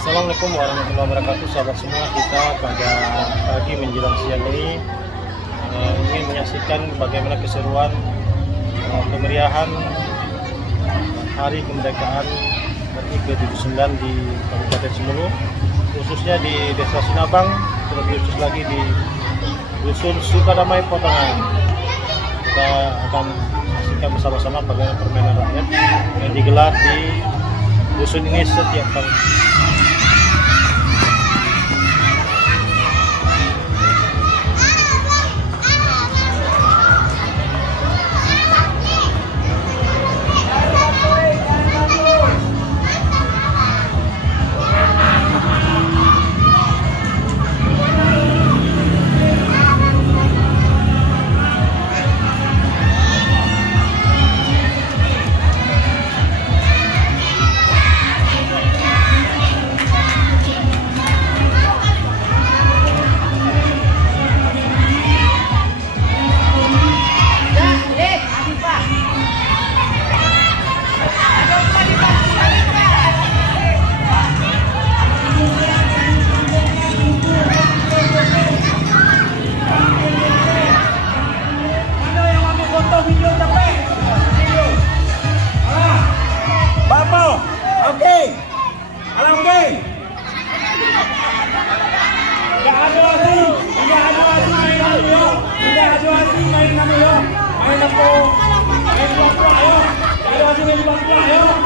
Assalamualaikum warahmatullahi wabarakatuh, sahabat semua. Kita pada pagi menjelang siang ini ingin menyaksikan bagaimana keseruan kemeriahan Hari Kemerdekaan RI ke-79 di Kabupaten Sumulu, khususnya di Desa Sinabang, terlebih khusus lagi di Dusun Sukadamai Potongan. Kita akan saksikan bersama-sama bagaimana permainan rakyat yang digelar di dusun ini setiap tahun.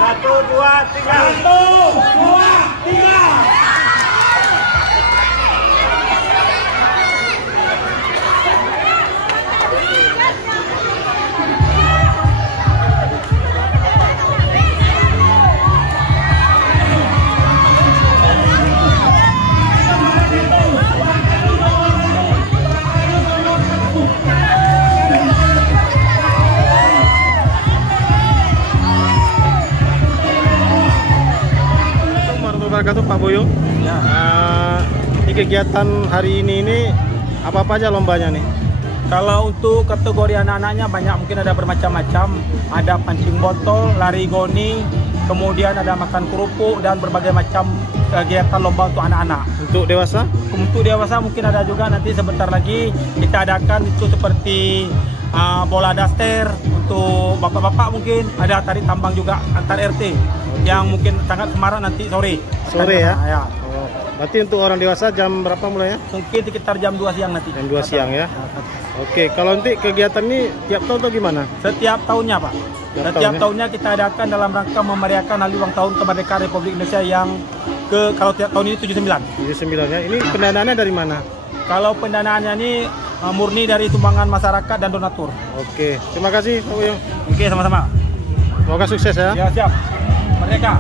Satu, dua, tiga. Wabarakatuh Pak Boyo. Ya. Di kegiatan hari ini apa aja lombanya nih? Kalau untuk kategori anak-anaknya banyak, mungkin ada bermacam-macam. Ada pancing botol, lari goni, kemudian ada makan kerupuk dan berbagai macam kegiatan lomba untuk anak-anak. Untuk dewasa? Untuk dewasa mungkin ada juga, nanti sebentar lagi kita adakan itu seperti bola daster. Untuk bapak-bapak mungkin ada tarik tambang juga antar RT yang mungkin sangat semarak nanti sore. Sore ya? Ya. Oh, berarti untuk orang dewasa jam berapa mulainya? Mungkin sekitar jam 2 siang nanti. Jam 2 siang ya? Oke, kalau nanti kegiatan ini tiap tahun atau gimana? Setiap tahunnya Pak. Setiap tahunnya kita adakan dalam rangka memeriahkan hari ulang tahun kemerdekaan Republik Indonesia yang kalau tiap tahun ini 79. 79 ya. Ini pendanaannya dari mana? Kalau pendanaannya ini murni dari sumbangan masyarakat dan donatur. Oke, terima kasih Pak Boyo. Oke, sama-sama. Semoga sukses ya. Ya, siap. Merdeka.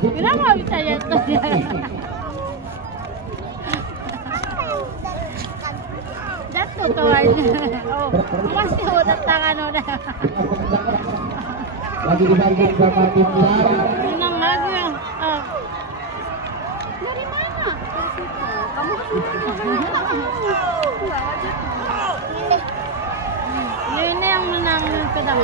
Kenapa bisa jatuh dia? Jatuh kawannya. Oh, masih udah tangan udah. Lagi dibanting sama tim besar. Menang lagi. Dari mana? Kamu ini yang menang pedang.